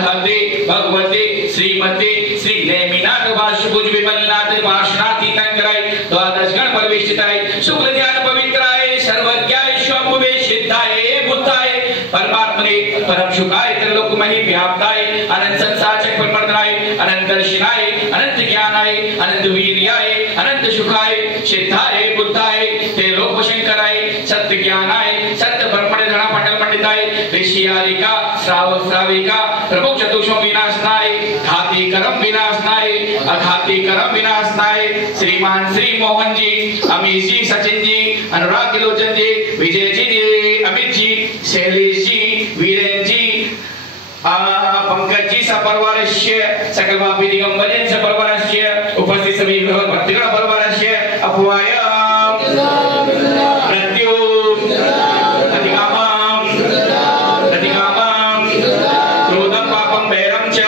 अर्हते भगवते श्रीमते श्री नेमिनाथ वासुभुज विमलनाथ वासनाथी तंगराय द्वादश गण परिवेशिताय शुक्ल ध्यान पवित्राय सर्वज्ञाय शंभुवे सिद्धाय बुद्धाय परमात्मने परम सुखाय त्रिलोकमहि व्याप्ताय अनंत संसार चक्र मर्दनाय अनंत दर्शनाय अनंत ज्ञानाय अनंत वीर्याय अनंत सुखाय सिद्धाय बुद्धाय त्रिलोक शंकराय सत्य ज्ञानाय सत्य ब्रह्मणे धना मंडल पंडिताय ऋषियारिका श्रावक श्राविका प्रमुख चतुष्कोण विनाशनाय घाती कर्म विनाशनाय अघाती कर्म विनाशनाय श्रीमान श्री मोहन जी अमीश जी सचिन जी अनुराग किलोचन जी विजय जी अमित जी शैलेश जी वीरेन जी पंकज जी सपरिवारस्य सकल वापी दिगंबरजन सपरिवारस्य उपस्थित सभी भक्तगण परिवारस्य अपवाय मृत्यु अधिकामं क्रोधं पापं भैरं च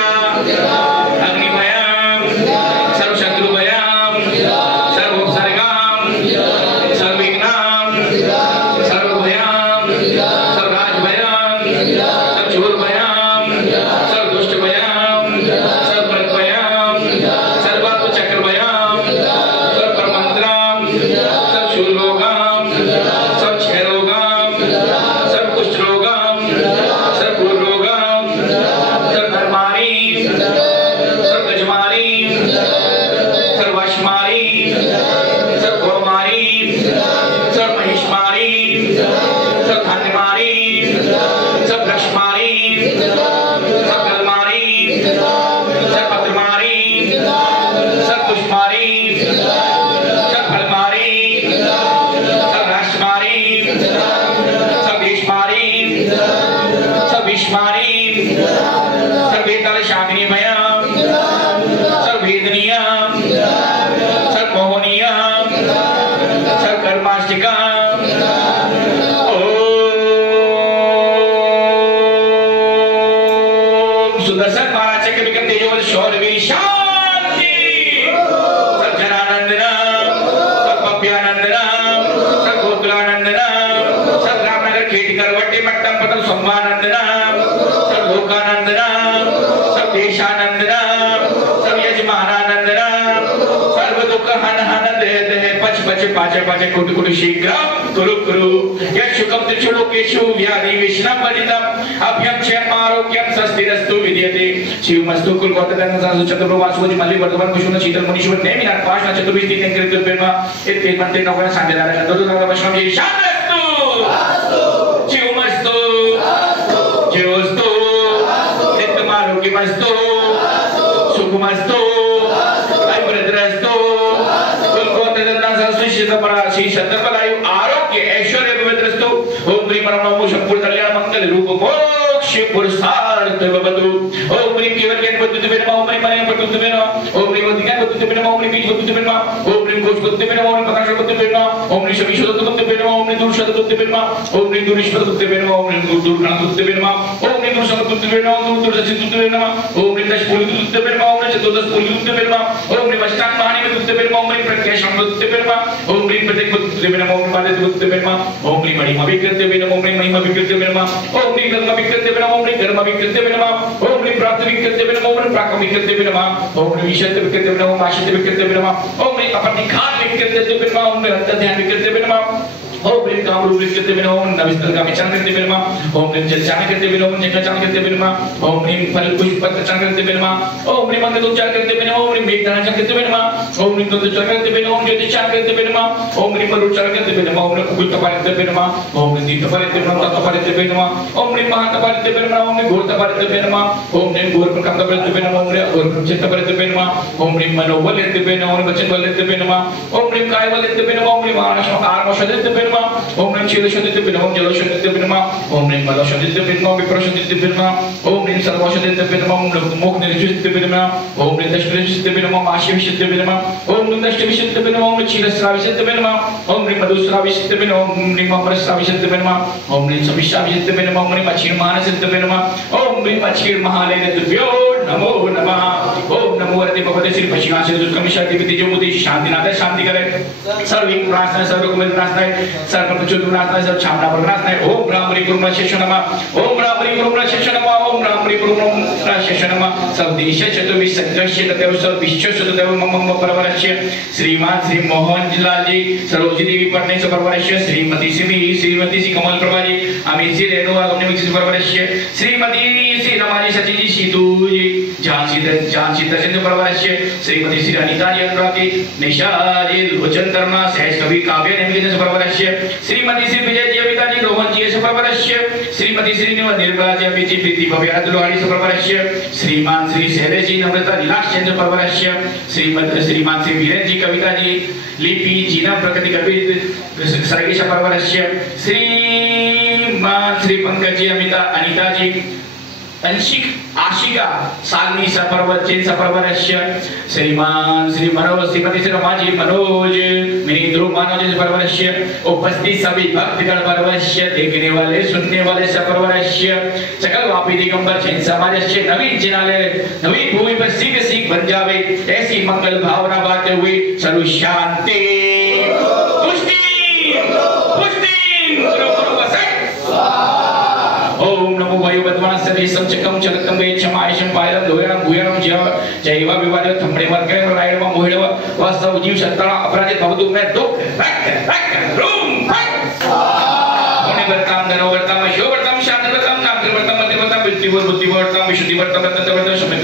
अग्निभयं सर्वशत्रुभयं सर्वोपसर्गं सर्वविघ्नं सर्वभयं सर्वराजभयं सर्वचोरभयं सर्वदुष्टभयं सर्वप्रतभयं सर्वात्मचक्रभयं सर्वप्रमन्त्रं सर्वशूलरोगं सर्वक्षयरोगं सर्वकुष्ठरोगं सर्वरोगं सर्वधर्माणि सर्वगजमानि सर्ववशमानि सर्वगोमानि सर्वमहिष्मानि सर्वधान्यमानि सर्वलक्ष्मानि सर्वकलमानि सर्वपत्रमानि सर्वपुष्पाणि सर्वफलमानि सर्वराष्ट्रमानि सर्वदेशमानि सर्वविश्वानि सर्ववेदशाकिनीमयं सर्ववेदनीयं सर्वमोहनीयं सर्वकर्माष्टिकं सुदर्शन महाराज के विक्रम तेजोवल शौर्यवीर शांति सज्जनानंदनम सपप्यानंदनम सगोकुलानंदनम सद्रामनगर खेती करवट्टी मट्टम पतल सम्मानंदनम सर्वलोकानंदनम सर्वदेशानंदनम सर्वयजमानानंदनम सर्वदुःख हन हन देह देह पच पच पाच पाच कुटु कुटु शीघ्र कुरु कुरु यशुकम त्रिशुलोकेषु व्याधि विष्णम परितम अभ्यम क्षेम आरोग्यम स्वस्तिरस्तु विद्यते शिवमस्तु कुलगोत्रधन संसु चतुर्वासुजी मल्ली वर्धमान कुशुन शीतल मुनीश्वर नेमिनाथ पाशना चतुर्विध तीन कृत पेरमा इत्ते मंत्रे नवगण सांगदारा ददुदारा वशम ये शांतस्तु शिवमस्तु जीवस्तु नित्यम आरोग्यमस्तु सुखमस्तु ऐश्वर्यस्तु कुलगोत्रधन संसु शीतपराशि शतपलायु आरोग्य ऐश्वर्य पवित्रस्तु ओम प्रेम परम संपूर्ण कल्याण मंगल रूप मोक्ष पुरुषार्थ भवतु ओम प्रेम केवल ज्ञान बुद्धि विनम ओम प्रेम मने बुद्धि विनम ओम प्रेम ज्ञान बुद्धि विनम ओम प्रेम बीज बुद्धि विनम ओम प्रेम कोश बुद्धि विनम ओम प्रकाश बुद्धि विनम ओम प्रेम शक्ति शुद्ध बुद्धि विनम ओम प्रेम दूर शुद्ध बुद्धि विनम ओम प्रेम दूर ईश्वर बुद्धि विनम ओम प्रेम दूर ज्ञान बुद्धि विनम ओम प्रेम दूर संग बुद्धि विनम ओम दूर सचित बुद्धि विनम ओम प्रेम दश पूर्ण बुद्धि विनम ओम प्रेम चतुर्दश पूर्ण बुद्धि विनम ओम प्रेम अष्टांग महानि बुद्धि विनम ओम प्रेम प्रत्यक्ष बुद्धि विनम ओम प्रेम प्रत्येक बुद्धि विनम ओम प्रेम बाधित बुद्धि विनम ओम प्रेम महिमा विकृत विनम ओम प्रेम महिमा विकृत विनम ओम प्रेम कर्म विकृत विनम ओम प्रेम कर्म विकृत विनम ओम प्रेम प्राप्त विकृत विनम ओम प्रेम प्राक विकृत विनम ओम प्रेम विशत विकृत विनम ओम आशित विकृत विनम ओम प्रेम अपनिखान विकृत विनम ओम प्रेम अंतर ध्यान विकृत विनम ओम प्रेम काम रूप विकृत विनम ओम नविस्तर का विचार करते विनम ओम प्रेम जल चान करते विनम ओम जल चान करते विनम ओम प्रेम फल पुष्प पत्र चान करते विनम ओम प्रेम अंग उच्चार करते विनम ओम प्रेम मेघ दान करते विनम ओम प्रेम दुध चान करते विनम ओम ज्योति चान करते विनम ओम प्रेम मरु चान करते विनम ओम प्रेम कुल तपारते विनम ओम प्रेम दीप तपारते विनम तपारते विनम ओम प्रेम महा तपारते विनम ओम प्रेम घोर तपारते विनम ओम प्रेम घोर प्रकम तपारते विनम ओम प्रेम घोर चित्त तपारते विनम ओम प्रेम मनोबल लेते विनम ओम वचन बल लेते विनम ओम प्रेम काय बल लेते विनम ओम प्रेम आत्मा शरीर विनम ओम प्रेम शील शरीर विनम ओम जल शरीर विनम ओम प्रेम बल शरीर विनम विप्र शरीर विनम ओम प्रेम सर्व शरीर विनम ओम मोक्ष निर्जित विनम ओम प्रेम दश निर्जित विनम ओम आशी विशिष्ट विनम ओम प्रेम दश विशिष्ट विनम ओम क्षीर श्राविशिष्ट विनम ओम प्रेम मधु श्राविशिष्ट विनम ओम प्रेम अमृत श्राविशिष्ट विनम ओम प्रेम सविश्राविशिष्ट विनम ओम प्रेम अक्षीर मानसिष्ट विनम ओम प्रेम अक्षीर महालेन तुभ्यो नमो नमः ओम नमो वरदे भगवते श्री पशिकांश दुर्गम शांति विधि जो मुझे शांति नाथ शांति करे सर्व प्रार्थना सर्व कुमिल प्रार्थना सर्व प्रचुर प्रार्थना सर्व छामना प्रार्थना ओम राम हरि गुरु शेष नमः ओम राम हरि गुरु शेष नमः ओम राम हरि गुरु शेष नमः सब देश चतुर्वि सदस्य तदेव सब विश्व तदेव मम परवरस्य श्रीमान श्री मोहन जिलाल जी सरोजी देवी पटने से परवरस्य श्रीमती श्री कमल प्रभा जी अमित जी रेणु आगमने विकसित परवरस्य श्रीमती श्री रमाजी सची जी सीतू जी झांसी दर्शन परवरस्य श्रीमती श्री अनीता जी अनुरागी निशा जी लोचन धर्मा सहज कवि काव्य निमिलित परवरस्य श्रीमती श्री विजय जी अमिता जी रोहन जी परवरस्य श्रीमती श्री निर्मला जी अमित जी प्रीति भव्य दुलारी परवरस्य श्रीमान श्री शैलेश जी नम्रता लीलाक्ष चंद्र परवरस्य श्रीमान श्री वीरेंद्र जी कविता जी लिपि जीना प्रकृति कवि सर्गेश परवरस्य श्रीमान श्री पंकज जी अमिता अनीता जी अंशिक आशिका सालनी सपर्वचेन सपर्वरस्य श्रीमान श्री मनोज श्रीमती श्री रमाजी मनोज मिनिंद्रो मनोज परवरस्य उपस्थित सभी भक्तगण परवरस्य देखने वाले सुनने वाले सपर्वरस्य सकल वापी दिगंबर जैन समाजस्य नवीन जिनालय नवीन भूमि पर सीख सीख बन जावे ऐसी मंगल भावना बांटते हुए सर्व शांति पुष्टि ओम नमो वायुवद्वान सभी संचकम चलकम वे क्षमायशम पायरम दोयरम भूयरम जैवा विवाद थमणे वर्गे रायरम मोहिड़व वास्तव जीव सत्ता अपराजित भवतु मैं दुख रक रूम होने वर्तम धनो वर्तम शो वर्तम शांति वर्तम नाम वर्तम मति वर्तम बुद्धि वर्तम विशुद्धि वर्तम तत्व वर्तम